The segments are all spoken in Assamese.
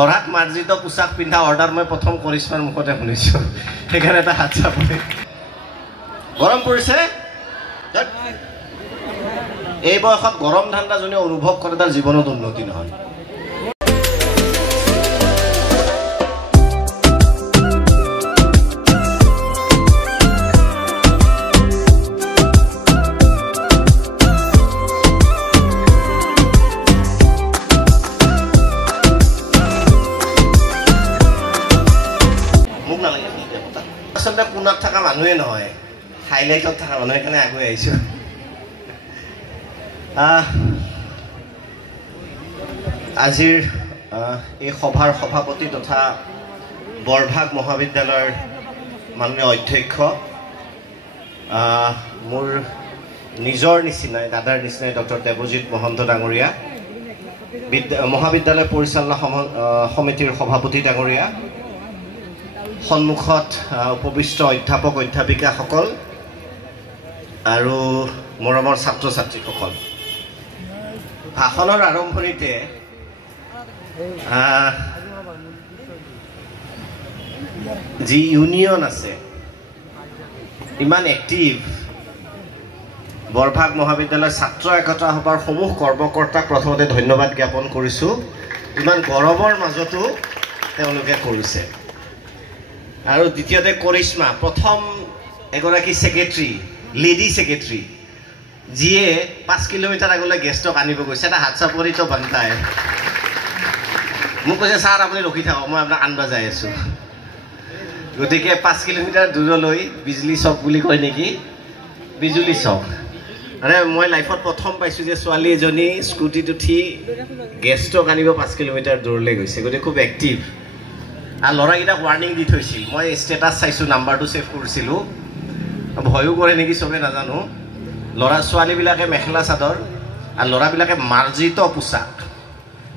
লৰাক মাৰ্জিত পোছাক পিন্ধা অৰ্ডাৰ মই প্ৰথম কৰিশ্মাৰ মুখতে শুনিছো সেইকাৰণে এটা হাত চাপে গৰম পৰিছে এই বয়সত গৰম ঠাণ্ডা জনে অনুভৱ কৰে তাৰ জীৱনত উন্নতি নহয় আসলে কোনাত থাকা মানুহে নহয় হাইলাইটত থাকা মানুহ এখানে আগুৱাই আহিছো আজিৰ এই সভাৰ সভাপতি তথা বৰভাগ মহাবিদ্যালয়ৰ মাননীয় অধ্যক্ষ মোৰ নিজৰ নিচিনাই দাদাৰ নিচিনাই ডক্টৰ দেৱজিৎ মহন্ত ডাঙৰীয়া মহাবিদ্যালয় পৰিচালনা সমিতিৰ সভাপতি ডাঙৰীয়া সন্মুখত উপবিষ্ট অধ্যাপক অধ্যাপিকাসকল আৰু মৰমৰ ছাত্ৰ ছাত্ৰীসকল ভাষণৰ আৰম্ভণিতে যি ইউনিয়ন আছে ইমান এক্টিভ বৰভাগ মহাবিদ্যালয়ৰ ছাত্ৰ একতা সভাৰ সমূহ কৰ্মকৰ্তাক প্ৰথমতে ধন্যবাদ জ্ঞাপন কৰিছোঁ ইমান গৰমৰ মাজতো তেওঁলোকে কৰিছে আৰু দ্বিতীয়তে কৰিশ্মা প্ৰথম এগৰাকী সেক্ৰেটাৰী লেডি সেক্ৰেটাৰী যিয়ে 5 কিলোমিটাৰ আগলৈ গেষ্টক আনিব গৈছে এটা হাত চাপৰিত বান্তাই মোক কৈছে ছাৰ আপুনি ৰখি থাকক মই আপোনাক আনবা যাই আছো গতিকে 5 কিলোমিটাৰ দূৰলৈ বিজুলী চক বুলি কয় নেকি বিজুলী চক আৰে মই লাইফত প্ৰথম পাইছো যে ছোৱালী এজনী স্কুটিত উঠি গেষ্টক আনিব 5 কিলোমিটাৰ দূৰলৈ গৈছে গতিকে খুব এক্টিভ আৰু ল'ৰাকেইটাক ৱাৰ্ণিং দি থৈছিল মই ষ্টেটাছ চাইছোঁ নাম্বাৰটো ছেভ কৰিছিলোঁ ভয়ো কৰে নেকি চবে নাজানো ল'ৰা ছোৱালীবিলাকে মেখেলা চাদৰ আৰু ল'ৰাবিলাকে মাৰ্জিত পোছাক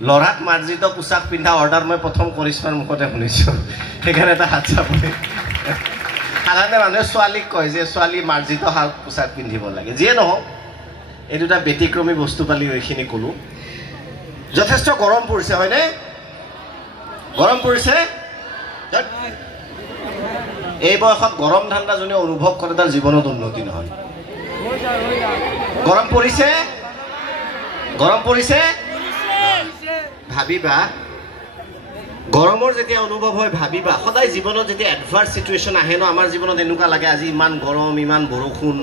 ল'ৰাক মাৰ্জিত পোছাক পিন্ধা অৰ্ডাৰ মই প্ৰথম কৰিশ্মাৰ মুখতে শুনিছোঁ সেইকাৰণে এটা হাত চাপে সাধাৰণতে মানুহে ছোৱালীক কয় যে ছোৱালী মাৰ্জিত পোছাক পিন্ধিব লাগে যিয়ে নহওক এই দুটা ব্যতিক্ৰমী বস্তু পালি এইখিনি ক'লোঁ যথেষ্ট গৰম পৰিছে হয়নে গৰম পৰিছে এই বয়সত গৰম ঠাণ্ডা জনে অনুভৱ কৰে তাৰ জীৱনত উন্নতি নহয় গৰম পৰিছে ভাবিবা গৰমৰ যেতিয়া অনুভৱ হয় ভাবিবা সদায় জীৱনত যেতিয়া এডভাৰ্স সিচুৱেশ্যন আহে ন আমাৰ জীৱনত এনেকুৱা লাগে আজি ইমান গৰম ইমান বৰষুণ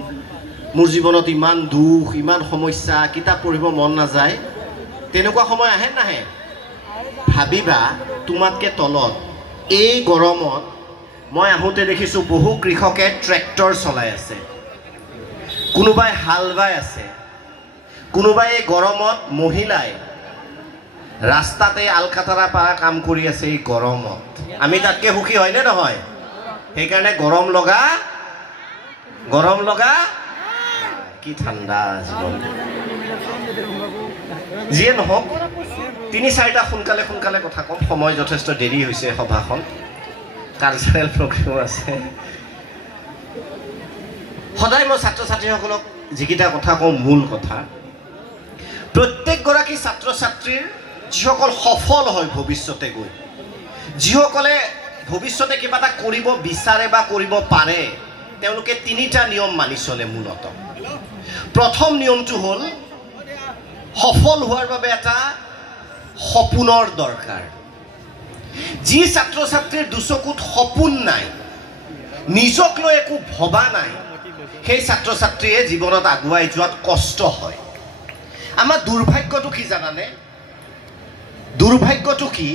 মোৰ জীৱনত ইমান দুখ ইমান সমস্যা কিতাপ পঢ়িব মন নাযায় তেনেকুৱা সময় আহে নাহে ভাবিবা তোমাতকে তলত এই গৰমত মই আহোঁতে দেখিছোঁ বহু কৃষকে ট্ৰেক্টৰ চলাই আছে কোনোবাই হাল বাই আছে কোনোবাই এই গৰমত মহিলাই ৰাস্তাতে আলকাটাৰা পাৰা কাম কৰি আছে এই গৰমত আমি তাতকৈ সুখী হয়নে নহয় সেইকাৰণে গৰম লগা কি ঠাণ্ডা জীৱন যিয়ে নহওক 3-4টা সোনকালে কথা কম সময় যথেষ্ট দেৰি হৈছে সভাখন কালচাৰেল প্ৰগ্ৰেমো আছে সদায় মই ছাত্ৰ ছাত্ৰীসকলক যিকেইটা কথা কওঁ মূল কথা প্ৰত্যেকগৰাকী ছাত্ৰ ছাত্ৰীৰ যিসকল সফল হয় ভৱিষ্যতে গৈ যিসকলে ভৱিষ্যতে কিবা এটা কৰিব বিচাৰে বা কৰিব পাৰে তেওঁলোকে 3টা নিয়ম মানি চলে মূলত প্ৰথম নিয়মটো হ'ল সফল হোৱাৰ বাবে এটা সপোনৰ দৰকাৰ যি ছাত্ৰ ছাত্ৰীৰ দুচকুত সপোন নাই নিজক লৈ একো ভবা নাই সেই ছাত্ৰ ছাত্ৰীয়ে জীৱনত আগুৱাই যোৱাত কষ্ট হয় আমাৰ দুৰ্ভাগ্যটো কি জানানে দুৰ্ভাগ্যটো কি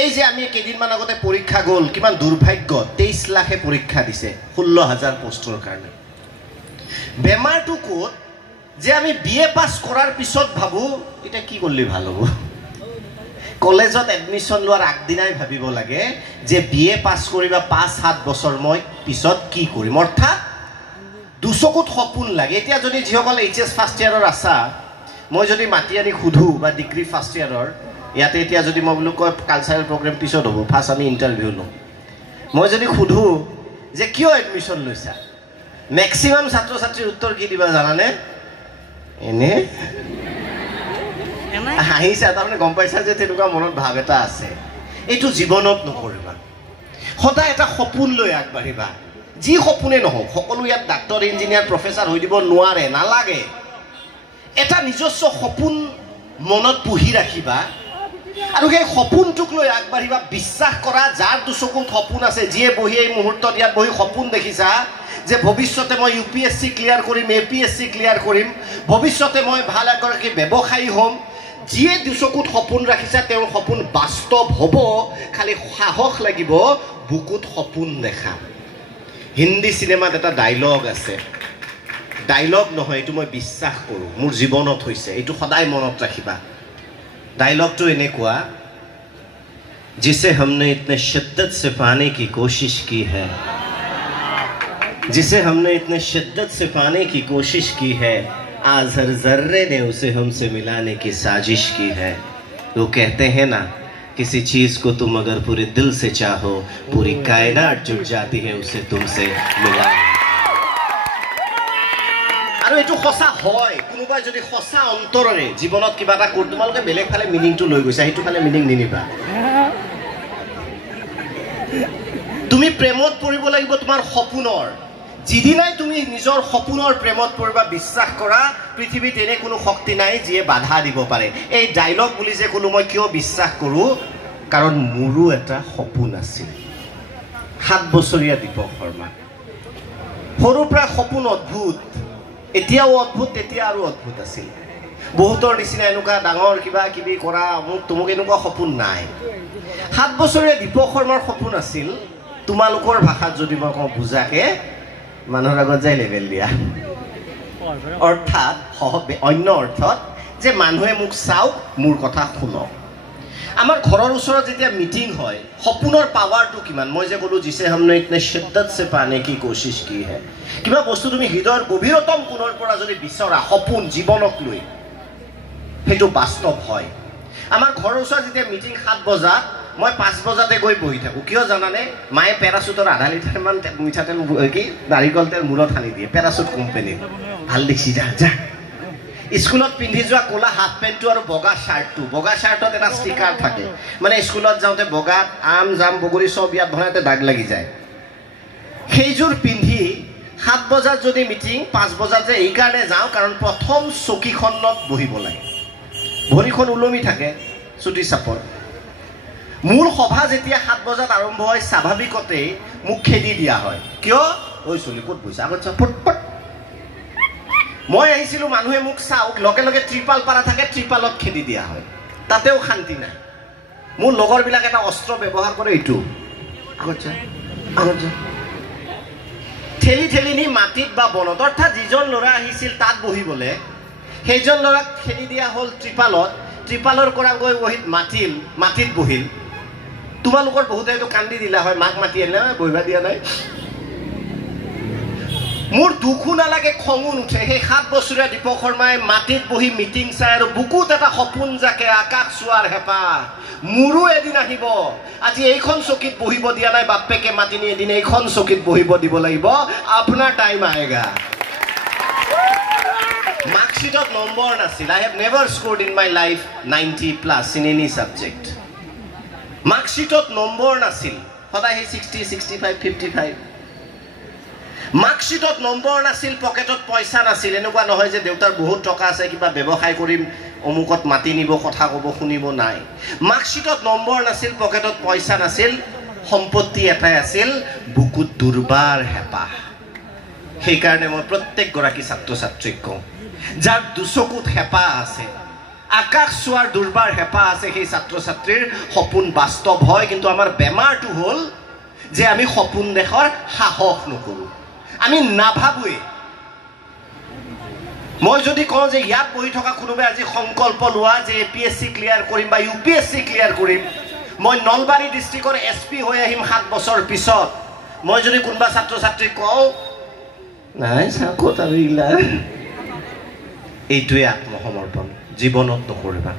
এই যে আমি কেইদিনমান আগতে পৰীক্ষা গ'ল কিমান দুৰ্ভাগ্য 23 লাখে পৰীক্ষা দিছে 16,000 পোষ্টৰ কাৰণে বেমাৰটো ক'ত যে আমি বিএ পাছ কৰাৰ পিছত ভাবো এটা কি কৰিলে ভাল হ'ব কলেজত এডমিশ্যন লোৱাৰ আগদিনাই ভাবিব লাগে যে বিএ পাছ কৰিবা 5-7 বছৰ মই পিছত কি কৰিম অৰ্থাৎ দুচকুত সপোন লাগে এতিয়া যদি যিসকল এইচএছ ফাৰ্ষ্ট ইয়াৰৰ আছা মই যদি মাতি আনি সুধো বা ডিগ্ৰী ফাৰ্ষ্ট ইয়াৰৰ ইয়াতে এতিয়া যদি মই বোলো কয় কালচাৰেল প্ৰগ্ৰেম পিছত হ'ব ফাৰ্ষ্ট আমি ইণ্টাৰভিউ লওঁ মই যদি সুধো যে কিয় এডমিশ্যন লৈছা মেক্সিমাম ছাত্ৰ ছাত্ৰীৰ উত্তৰ কি দিবা জানানে এনে হাঁহিছা তাৰমানে গম পাইছা যে তেনেকুৱা মনত ভাৱ এটা আছে এইটো জীৱনত নকৰিবা সদায় এটা সপোন লৈ আগবাঢ়িবা যি সপোনে নহওক সকলো ইয়াত ডাক্তৰ ইঞ্জিনিয়াৰ প্ৰফেচাৰ হৈ দিব নোৱাৰে নালাগে এটা নিজস্ব সপোন মনত পুহি ৰাখিবা আৰু সেই সপোনটোক লৈ আগবাঢ়িবা বিশ্বাস কৰা যাৰ দুচকুত সপোন আছে যিয়ে বহি এই মুহূৰ্তত ইয়াত বহি সপোন দেখিছা যে ভৱিষ্যতে মই UPSC ক্লিয়াৰ কৰিম APSC ক্লিয়াৰ কৰিম ভৱিষ্যতে মই ভাল এগৰাকী ব্যৱসায়ী হ'ম যিয়ে দুচকুত সপোন ৰাখিছা তেওঁৰ সপোন বাস্তৱ হ'ব খালি সাহস লাগিব বুকুত সপোন দেখা হিন্দী চিনেমাত এটা ডায়লগ আছে ডায়লগ নহয় এইটো মই বিশ্বাস কৰোঁ মোৰ জীৱনত হৈছে এইটো সদায় মনত ৰাখিবা डायलॉग এনেকুৱা जिसे हमने इतने शिद्दत से पाने की कोशिश की है जिसे हमने इतने शिद्दत से पाने की कोशिश की है आज हर जर्रे ने उसे हमसे मिलाने की साजिश की है वो कहते हैं ना किसी चीज को तुम अगर पूरे दिल से चाहो पूरी कायनात जुट जाती है उसे तुमसे मिलाने আৰু এটো খসা হয় কোনোবাই যদি খসা অন্তৰৰে জীৱনত কিবা এটা কৰি তোমালোকে বেলেগ ফালে মিনিংটো লৈ গৈছা হেতু ফালে মিনিং নিনিবা তুমি প্ৰেমত পৰিব লাগিব তোমাৰ সপোনৰ যিদিনাই তুমি নিজৰ সপোনৰ প্ৰেমত পৰিবা বিশ্বাস কৰা পৃথিৱীত এনে কোনো শক্তি নাই যিয়ে বাধা দিব পাৰে এই ডায়লগ বুলি যে কোনো মই কিয় বিশ্বাস কৰো কাৰণ মোৰো এটা সপোন আছিল 7 বছৰীয়া দীপক শৰ্মা সৰুৰ পৰা সপোন অদ্ভুত এতিয়াও অদ্ভুত তেতিয়া আৰু অদ্ভুত আছিল বহুতৰ নিচিনা এনেকুৱা ডাঙৰ কিবা কিবি কৰা তোমাক এনেকুৱা সপোন নাই 7 বছৰীয়া দীপক শৰ্মাৰ সপোন আছিল তোমালোকৰ ভাষাত যদি মই কওঁ বুজাকে মানুহৰ আগত যাই লেভেল দিয়া অৰ্থাৎ অন্য অৰ্থত যে মানুহে মোক চাওক মোৰ কথা শুনক আমাৰ ঘৰৰ ওচৰত যেতিয়া মিটিং হয় সপোনৰ পাৱাৰটো কিমান মই যে ক'লো जिसे हमने इतने शिद्दत से पाने की कोशिश की है কিবা বস্তু তুমি হৃদয়ৰ গভীৰতম কোণৰ পৰা যদি বিচৰা সপোন জীৱনক লৈ হেতু বাস্তৱ হয় আমাৰ ঘৰৰ ওচৰত যেতিয়া মিটিং 7 বজাত মই 5 বজাতে গৈ বহি থাকো কিয় জানানে মায়ে পেৰাচুটৰ আধা লিটাৰ মান মিঠাতেল কি নাৰিকল তেল মূৰত সানি দিয়ে পেৰাচুট কোম্পানী ভাল দেখি যা যা স্কুলত পিন্ধি যোৱা কোলা হাফ পেন্টটো আৰু বগা শাৰ্টত এটা ষ্টিকাৰ থাকে মানে স্কুলত যাওঁতে বগা আম জাম বগৰী সব ইয়াত ভৰাতে দাগ লাগি যায় সেইজোৰ পিন্ধি 7 বজাত যদি মিটিং 5 বজাত যে এই কাৰণে যাওঁ কাৰণ প্ৰথম চকীখনত বহিব লাগে ভৰিখন উলমি থাকে চুটি চাপৰ মূল সভা যেতিয়া 7 বজাত আৰম্ভ হয় স্বাভাৱিকতে মুখ খেদি দিয়া হয় কিয় ওই চলি ক'ত বহিছা আগত ফটফট মই আহিছিলো মানুহে মোক চাওক লগে লগে ত্ৰিপাল পাৰা থাকে ত্ৰিপালত খেদি দিয়া হয় তাতেও শান্তি নাই মোৰ লগৰ বিলাক এটা অস্ত্ৰ ব্যৱহাৰ কৰে এইটো আগত ঠেলি ঠেলি নি মাটিত বা বনত অৰ্থাৎ যিজন ল'ৰা আহিছিল তাত বহিবলে সেইজন ল'ৰাক খেদি দিয়া হ'ল ত্ৰিপালৰ পৰা গৈ বহিত মাটিত বহিল তোমালোকৰ বহুতে এইটো কান্দি দিলা হয় মাক মাতি আনিলে বহিবা দিয়া নাই মোৰ দুখু নালাগে খঙো নুঠে সেই 7 বছৰীয়া দীপক শৰ্মাই মাটিত বহি মিটিং চাই আৰু বুকুত এটা সপোন জাকে আকাশ চোৱাৰ হেঁপাহ মোৰো এদিন আহিব আজি এইখন চকীত বহিব দিয়া নাই বাপেকে মাতি নি এদিন এইখন চকীত বহিব দিব লাগিব আপোনাৰ টাইম আয়েগা মাৰ্কশ্বিটত নম্বৰ নাছিল I have never scored in my life 90+ in any subject মাৰ্কশ্বিটত number নাছিল সদায় 60 65 55 মাৰ্কশ্বিটত নম্বৰ নাছিল পকেটত পইচা নাছিল এনেকুৱা নহয় যে দেউতাৰ বহুত টকা আছে কিবা ব্যৱসায় কৰিম অমুকত মাতি নিব কথা ক'ব শুনিব নাই মাৰ্কশ্বিটত নম্বৰ নাছিল পকেটত পইচা নাছিল সম্পত্তি এটাই আছিল বুকুত দুৰ্বাৰ হেঁপাহ সেইকাৰণে মই প্ৰত্যেক গৰাকী ছাত্ৰ ছাত্ৰীক কওঁ যাৰ দুচকুত হেঁপাহ আছে আকাশ চোৱাৰ দুৰ্বাৰ হেঁপাহ আছে সেই ছাত্ৰ ছাত্ৰীৰ সপোন বাস্তৱ হয় কিন্তু আমাৰ বেমাৰটো হ'ল যে আমি সপোন দেখাৰ সাহস নকৰোঁ আমি নাভাবোৱে মই যদি কওঁ যে ইয়াত বহি থকা কোনোবাই আজি সংকল্প লোৱা যে APSC ক্লিয়াৰ কৰিম বা UPSC ক্লিয়াৰ কৰিম মই নলবাৰী ডিষ্ট্ৰিক্টৰ SP হৈ আহিম 7 বছৰ পিছত মই যদি কোনোবা ছাত্ৰ ছাত্ৰীক কওঁ নাই চাকত আৰু ইলা এইটোৱে আত্মসমৰ্পণ জীৱনত নকৰিবা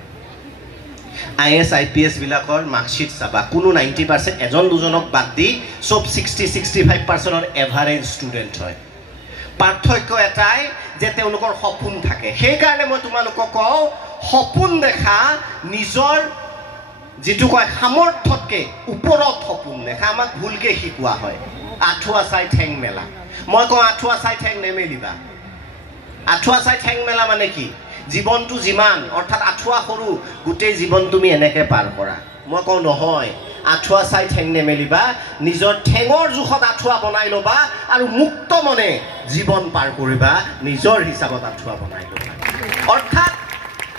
IAS IPS বিলাকৰ মাৰ্কশ্বিট চাবা কোনো 90% এজন দুজনক বাদ দি সব 60-65% অৰ এভাৰেজ ষ্টুডেন্ট হয় পাৰ্থক্য এটাই যে তেওঁলোকৰ সপোন থাকে সেই কাৰণে মই তোমালোকক কওঁ সপোন দেখা নিজৰ যেটো কয় সামৰ্থতকে ওপৰত সপোন দেখা আমাক ভুলকে শিকোৱা হয় আঠুৱা চাই ঠেং মেলা মই কওঁ আঠুৱা চাই ঠেং নেমেলিবা আঠুৱা চাই ঠেং মেলা মানে কি জীৱনটো যিমান অৰ্থাৎ আঠুৱা সৰু গোটেই জীৱন তুমি এনেকে পাৰ কৰা মই কওঁ নহয় আঠুৱা চাই ঠেং নেমেলিবা নিজৰ ঠেঙৰ জোখত আঠুৱা বনাই ল'বা আৰু মুক্ত মনে জীৱন পাৰ কৰিবা নিজৰ হিচাপত আঠুৱা বনাই ল'বা অৰ্থাৎ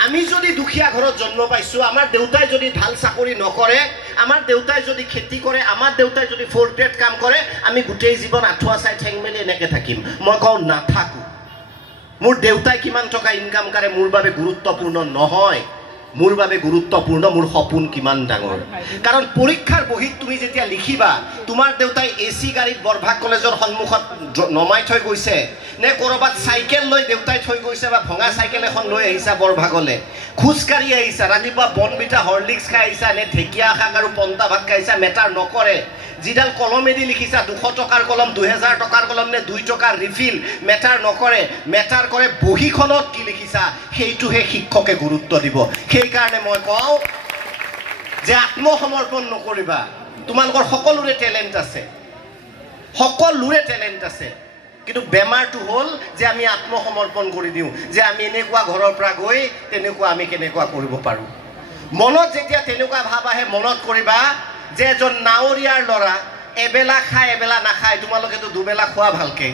আমি যদি দুখীয়া ঘৰত জন্ম পাইছো আমাৰ দেউতাই যদি ভাল চাকৰি নকৰে আমাৰ দেউতাই যদি খেতি কৰে আমাৰ দেউতাই যদি ফ'ৰ গ্ৰেড কাম কৰে আমি গোটেই জীৱন আঠুৱা চাই ঠেং মেলি এনেকে থাকিম মই কওঁ নাথাকো মোৰ দেউতাই কিমান টকা ইনকাম কৰে মোৰ বাবে গুৰুত্বপূৰ্ণ নহয় মোৰ বাবে গুৰুত্বপূৰ্ণ মোৰ সপোন কিমান ডাঙৰ কাৰণ পৰীক্ষাৰ বহীত তুমি যেতিয়া লিখিবা তোমাৰ দেউতাই এসি গাড়ীত বৰভাগ কলেজৰ সন্মুখত নমাই থৈ গৈছে নে কৰবাত সাইকেল লৈ দেউতাই থৈ গৈছে বা ভঙা সাইকেল এখন লৈ আহিছা বৰভাগলে খুজকাঢ়ি আহিছা ৰাতিপুৱা বনবিটা হৰলিক্স খাই আহিছা নে ঢেকীয়া শাক আৰু পন্তা ভাত খাইছা মেটাৰ নকৰে যিডাল কলমেদি লিখিছা 200 টকাৰ কলম 2000 টকাৰ কলম নে 2 টকাৰ ৰিফিল মেটাৰ নকৰে মেটাৰ কৰে বহীখনত কি লিখিছা সেইটোহে শিক্ষকে গুৰুত্ব দিব সেই কাৰণে মই কওঁ যে আত্মসমৰ্পণ নকৰিবা তোমালোকৰ সকলোৰে টেলেণ্ট আছে কিন্তু বেমাৰটো হ'ল যে আমি আত্মসমৰ্পণ কৰি দিওঁ যে আমি এনেকুৱা ঘৰৰ পৰা গৈ তেনেকুৱা আমি কেনেকুৱা কৰিব পাৰোঁ মনত যেতিয়া তেনেকুৱা ভাব আহে মনত কৰিবা যে এজন নাৱৰীয়াৰ ল'ৰা এবেলা খায় এবেলা নাখায় তোমালোকেতো দুবেলা খোৱা ভালকে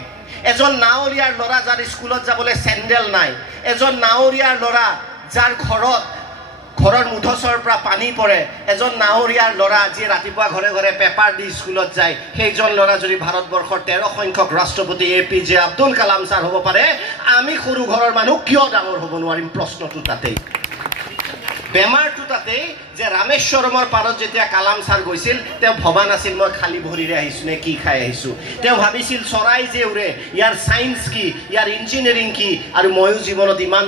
এজন নাৱৰীয়াৰ ল'ৰা যাৰ স্কুলত যাবলৈ চেণ্ডেল নাই এজন নাৱৰীয়াৰ ল'ৰা যাৰ ঘৰৰ মুধচৰ পৰা পানী পৰে এজন নাৱৰীয়াৰ ল'ৰা যি ৰাতিপুৱা ঘৰে ঘৰে পেপাৰ দি স্কুলত যায় সেইজন ল'ৰা যদি ভাৰতবৰ্ষৰ 13 সংখ্যক ৰাষ্ট্ৰপতি APJ আব্দুল কালাম ছাৰ হ'ব পাৰে আমি সৰু ঘৰৰ মানুহ কিয় ডাঙৰ হ'ব নোৱাৰিম প্ৰশ্নটো তাতেই বেমাৰটো তাতেই যে ৰামেশ্বৰমৰ পাৰত যেতিয়া কালাম ছাৰ গৈছিল তেওঁ ভবা নাছিল মই খালি ভৰিৰে আহিছোঁ নে কি খাই আহিছোঁ তেওঁ ভাবিছিল চৰাই যে উৰে ইয়াৰ সায়েন্স কি ইয়াৰ ইঞ্জিনিয়াৰিং কি আৰু ময়ো জীৱনত ইমান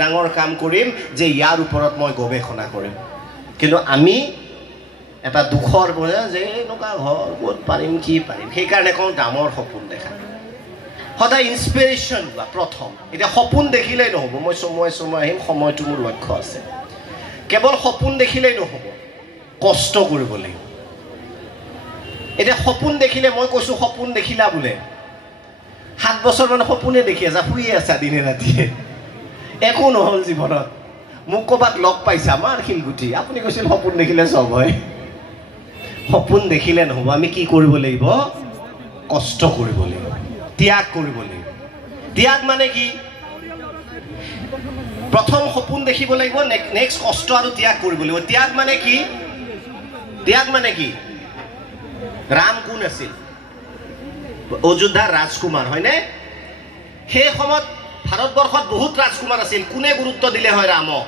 ডাঙৰ কাম কৰিম যে ইয়াৰ ওপৰত মই গৱেষণা কৰিম কিন্তু আমি এটা দুখৰ বোলে যে এনেকুৱা ঘৰ ক'ত পাৰিম কি পাৰিম সেইকাৰণে কওঁ ডাঙৰ সপোন দেখা সদায় ইনস্পিৰেশ্যন লোৱা প্ৰথম এতিয়া সপোন দেখিলেই নহ'ব মই সময় আহিম সময়টো মোৰ লক্ষ্য আছে কেৱল সপোন দেখিলেই নহ'ব কষ্ট কৰিব লাগিব এতিয়া সপোন দেখিলে মই কৈছোঁ সপোন দেখিলা বোলে 7 বছৰ মান সপোনে দেখি আছা শুই আছা দিনে ৰাতিয়ে একো নহ'ল জীৱনত মোক ক'ৰবাত লগ পাইছা আমাৰ শিলগুটি আপুনি কৈছিল সপোন দেখিলে চব হয় সপোন দেখিলে নহ'ব আমি কি কৰিব লাগিব কষ্ট কৰিব লাগিব ত্যাগ কৰিব লাগিব ত্যাগ মানে কি প্ৰথম সপোন দেখিব লাগিব নেক্সট কষ্ট আৰু ত্যাগ কৰিব লাগিব ত্যাগ মানে কি ৰাম কোন আছিল অযোধ্যাৰ ৰাজকুমাৰ হয়নে সেই সময়ত ভাৰতবৰ্ষত বহুত ৰাজকুমাৰ আছিল কোনে গুৰুত্ব দিলে হয় ৰামক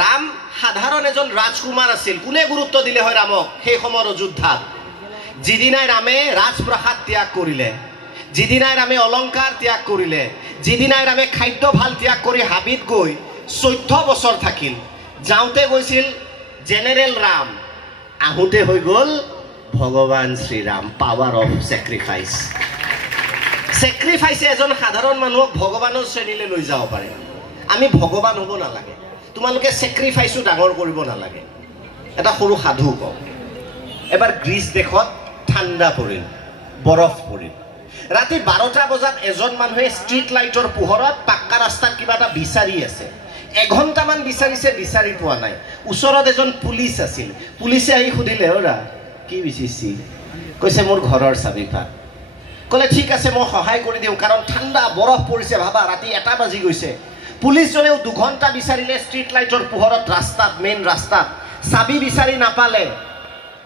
ৰাম সাধাৰণ এজন ৰাজকুমাৰ আছিল কোনে গুৰুত্ব দিলে হয় ৰামক সেই সময়ৰ অযোধ্যাত যিদিনাই ৰামে ৰাজপ্ৰসাদ ত্যাগ কৰিলে যিদিনাই ৰামে অলংকাৰ ত্যাগ কৰিলে যিদিনাই ৰামে খাদ্য ভাল ত্যাগ কৰি হাবিত গৈ 14 বছৰ থাকিল যাওঁতে গৈছিল জেনেৰেল ৰাম আহোঁতে হৈ গ'ল ভগৱান শ্ৰীৰাম পাৱাৰ অফ চেক্ৰিফাইছে এজন সাধাৰণ মানুহক ভগৱানৰ শ্ৰেণীলৈ লৈ যাব পাৰে আমি ভগৱান হ'ব নালাগে তোমালোকে চেক্ৰিফাইছো ডাঙৰ কৰিব নালাগে এটা সৰু সাধু কওঁ এবাৰ গ্ৰীচ দেশত ঠাণ্ডা পৰিল বৰফ পৰিল ৰাতি 12টা বজাত এজন মানুহে ষ্ট্ৰীট লাইটৰ পোহৰত পাক্কা ৰাস্তাত কিবা এটা বিচাৰি আছে এঘণ্টামান বিচাৰিছে বিচাৰি পোৱা নাই ওচৰত এজন পুলিচ আছিল পুলিচে আহি সুধিলে ওৰা কি বিচাৰিছি কৈছে মোৰ ঘৰৰ চাবিপাত ক'লে ঠিক আছে মই সহায় কৰি দিওঁ কাৰণ ঠাণ্ডা বৰফ পৰিছে ভাবা ৰাতি 1টা বাজি গৈছে পুলিচজনেও 2 ঘণ্টা বিচাৰিলে ষ্ট্ৰীট লাইটৰ পোহৰত ৰাস্তাত মেইন ৰাস্তাত চাবি বিচাৰি নাপালে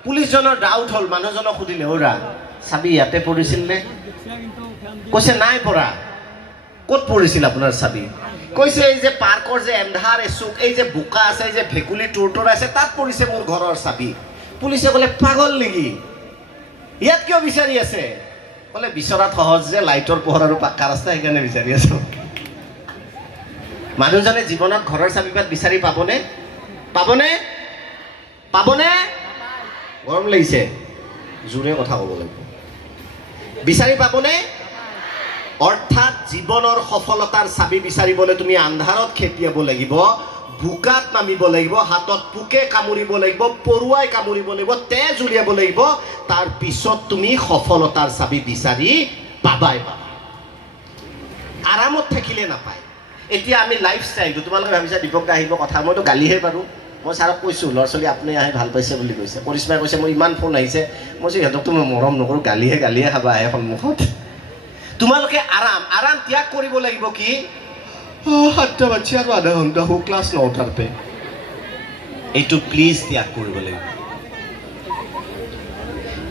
পুলিচজনৰ ডাউট হ'ল মানুহজনক সুধিলে ওৰা চাবি ইয়াতে পৰিছিল নে কৈছে নাই পৰা ক'ত পৰিছিল আপোনাৰ চাবি কৈছে এই যে পাৰ্কৰ যে এন্ধাৰ এচুক এই যে বোকা আছে এই যে ভেকুলি টুৰটুৰ আছে তাত পৰিছে মোৰ ঘৰৰ চাবি পুলিচে ক'লে পাগল নেকি ইয়াত কিয় বিচাৰি আছে ক'লে বিচৰাত সহজ যে লাইটৰ পোহৰ আৰু পাক্কা ৰাস্তা সেইকাৰণে বিচাৰি আছো মানুহজনে জীৱনত ঘৰৰ চাবিপাত বিচাৰি পাবনে গৰম লাগিছে জোৰে কথা ক'ব লাগিব বিচাৰি পাবনে অৰ্থাৎ জীৱনৰ সফলতাৰ চাবি বিচাৰিবলৈ তুমি আন্ধাৰত খেপিয়াব লাগিব বোকাত নামিব লাগিব, হাতত পোকে কামুৰিব লাগিব, পৰুৱাই কামুৰিব লাগিব, তেজ উলিয়াব লাগিব, তাৰ পিছত তুমি সফলতাৰ চাবি বিচাৰি পাবাই পাবা। আৰামত থাকিলে নাপায়। এতিয়া আমি লাইফষ্টাইলটো তোমালোকে ভাবিছা দীপক দা আহিব কথা, মইতো গালিহে পাৰোঁ। মই ছাৰক কৈছোঁ ল'ৰা ছোৱালী আপুনি আহি ভাল পাইছে বুলি কৈছে। কৰিশ্মাই কৈছে মোৰ ইমান ফোন আহিছে, মই সিহঁতকতো মই মৰম নকৰোঁ, গালিহে খাবা আহে সন্মুখত। তোমালোকে আৰাম ত্যাগ কৰিব লাগিব। কি 7টা বাচ্চা আৰু আধা ঘণ্টা হোক ক্লাছ 9টাৰ পে, এইটো প্লিজ ত্যাগ কৰিব লাগিব।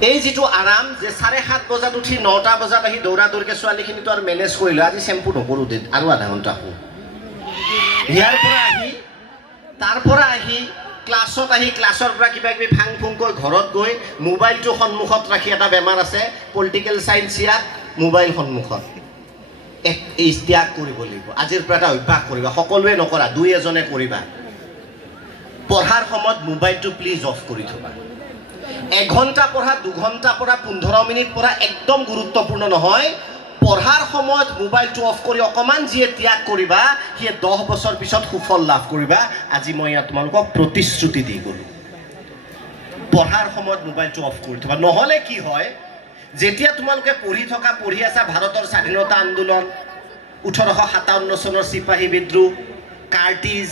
এই যিটো আৰাম যে 7:30 বজাত উঠি 9টা বজাত আহি দৌৰা দৌৰিকে ছোৱালীখিনিতো আৰু মেনেজ কৰিলোঁ, আজি চেম্পু নকৰোঁ দে আৰু আধা ঘণ্টা হোক। ইয়াৰ পৰা আহি তাৰ পৰা আহি ক্লাছত আহি ক্লাছৰ পৰা কিবা কিবি ফাং ফুংকৈ ঘৰত গৈ মোবাইলটো সন্মুখত ৰাখি এটা বেমাৰ আছে পলিটিকেল চায়েন্স, ইয়াত মোবাইল সন্মুখত এই ত্যাগ কৰিব লাগিব। আজিৰ পৰা এটা অভ্যাস কৰিবা, সকলোৱে নকৰা, 2-এজনে কৰিবা। পঢ়াৰ সময়ত মোবাইলটো প্লিজ অফ কৰি থবা। 1 ঘণ্টা পঢ়া, 2 ঘণ্টা পঢ়া, 15 মিনিট পঢ়া একদম গুৰুত্বপূৰ্ণ নহয়। পঢ়াৰ সময়ত মোবাইলটো অফ কৰি অকণমান যিয়ে ত্যাগ কৰিবা সিয়ে 10 বছৰ পিছত সুফল লাভ কৰিবা। আজি মই ইয়াত তোমালোকক প্ৰতিশ্ৰুতি দি গ'লোঁ, পঢ়াৰ সময়ত মোবাইলটো অফ কৰি থবা। নহ'লে কি হয়, যেতিয়া তোমালোকে পঢ়ি আছা ভাৰতৰ স্বাধীনতা আন্দোলন, 1857 চনৰ চিপাহী বিদ্ৰোহ, কাৰ্টিজ,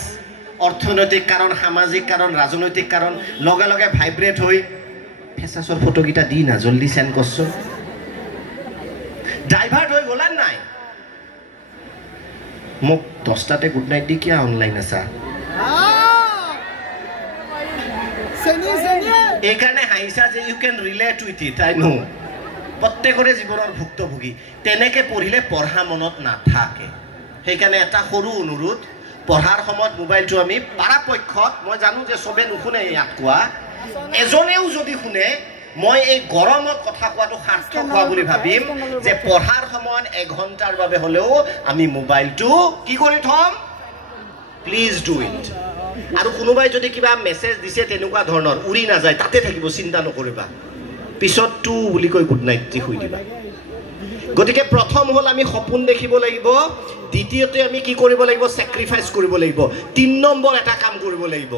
অৰ্থনৈতিক কাৰণ, সামাজিক কাৰণ, ৰাজনৈতিক কাৰণ, লগে লগে ভাইব্ৰেট হৈ ফেচাছৰ ফটোকেইটা দি না জল্দি চেণ্ড কৰছোন। ডাইভাৰ্ট হৈ গ'লা নাই? মোক 10টাতে গুড নাইট দি কিয় অনলাইন আছা? এইকাৰণে হাঁহিছা যে you can relate with it, I know. প্ৰত্যেকৰে জীৱনৰ ভুক্তভোগী। তেনেকৈ পঢ়িলে পঢ়া মনত নাথাকে। সেইকাৰণে এটা সৰু অনুৰোধ, পঢ়াৰ সময়ত মোবাইলটো আমি পৰাপক্ষত, মই জানো যে চবে নুশুনে ইয়াত কোৱা, এজনেও যদি শুনে, মই এই গৰমত কথা কোৱাটো সাৰ্থক হোৱা বুলি ভাবিম যে পঢ়াৰ সময়ত 1 ঘণ্টাৰ বাবে হ'লেও আমি মোবাইলটো কি কৰি থ'ম, প্লিজ ডু ইট। আৰু কোনোবাই যদি কিবা মেছেজ দিছে তেনেকুৱা ধৰণৰ, উৰি নাযায়, তাতে থাকিব, চিন্তা নকৰিবা, পিছত টু বুলি কৈ গুড নাইট দি শুই দিবা। গতিকে প্ৰথম হ'ল আমি সপোন দেখিব লাগিব, দ্বিতীয়তে আমি কি কৰিব লাগিব, ছেক্ৰিফাইচ কৰিব লাগিব। 3 নম্বৰ এটা কাম কৰিব লাগিব।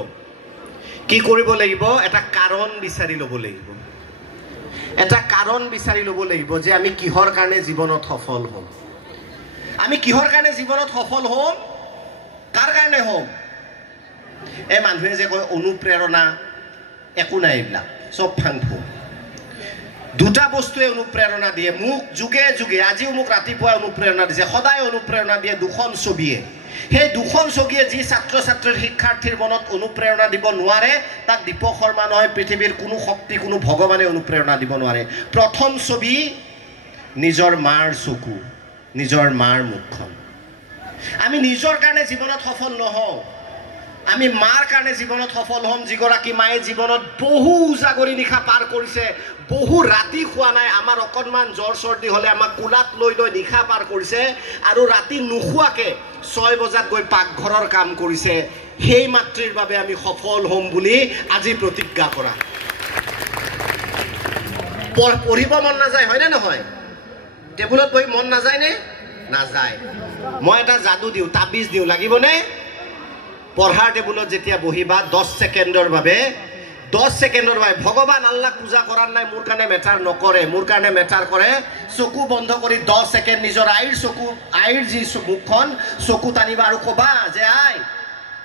কি কৰিব লাগিব? এটা কাৰণ বিচাৰি ল'ব লাগিব। এটা কাৰণ বিচাৰি ল'ব লাগিব যে আমি কিহৰ কাৰণে জীৱনত সফল হ'ম। আমি কিহৰ কাৰণে জীৱনত সফল হ'ম, কাৰ কাৰণে হ'ম? এই মানুহে যে কয় অনুপ্ৰেৰণা, একো নাই, এইবিলাক চব ফাং ফুং। 2টা বস্তুৱে অনুপ্ৰেৰণা দিয়ে মোক যুগে যুগে। আজিও মোক ৰাতিপুৱা অনুপ্ৰেৰণা দিছে, সদায় অনুপ্ৰেৰণা দিয়ে 2খন ছবিয়ে। সেই 2খন ছবিয়ে যি ছাত্ৰ ছাত্ৰীৰ শিক্ষাৰ্থীৰ মনত অনুপ্ৰেৰণা দিব নোৱাৰে, তাক দীপক শৰ্মা নহয়, পৃথিৱীৰ কোনো শক্তি, কোনো ভগৱানে অনুপ্ৰেৰণা দিব নোৱাৰে। প্ৰথম ছবি নিজৰ মাৰ চকু, নিজৰ মাৰ মুখখন। আমি নিজৰ কাৰণে জীৱনত সফল নহওঁ, আমি মাৰ কাৰণে জীৱনত সফল হ'ম, যিগৰাকী মায়ে জীৱনত বহু উজাগৰি নিশা পাৰ কৰিছে, বহু ৰাতি খোৱা নাই, আমাৰ অকণমান জ্বৰ চৰ্দি হ'লে আমাক কোলাত লৈ লৈ নিশা পাৰ কৰিছে, আৰু ৰাতি নোখোৱাকৈ 6 বজাত গৈ পাকঘৰৰ কাম কৰিছে। সেই মাতৃৰ বাবে আমি সফল হ'ম বুলি আজি প্ৰতিজ্ঞা কৰা। পঢ়িব মন নাযায়, হয়নে নহয়? টেবুলত বহি মন নাযায়নে? নাযায়। মই এটা যাদু দিওঁ, তাবিজ দিওঁ, লাগিবনে? পঢ়াৰ টেবুলত যেতিয়া বহিবা 10 ছেকেণ্ডৰ বাবে, 10 ছেকেণ্ডৰ বাবে ভগৱান আল্লাহ পূজা কৰাৰ নাই, মোৰ কাৰণে মেটাৰ নকৰে। মোৰ কাৰণে মেটাৰ কৰে চকু বন্ধ কৰি 10 ছেকেণ্ড নিজৰ আইৰ যি মুখখন চকু টানিবা আৰু ক'বা যে আই,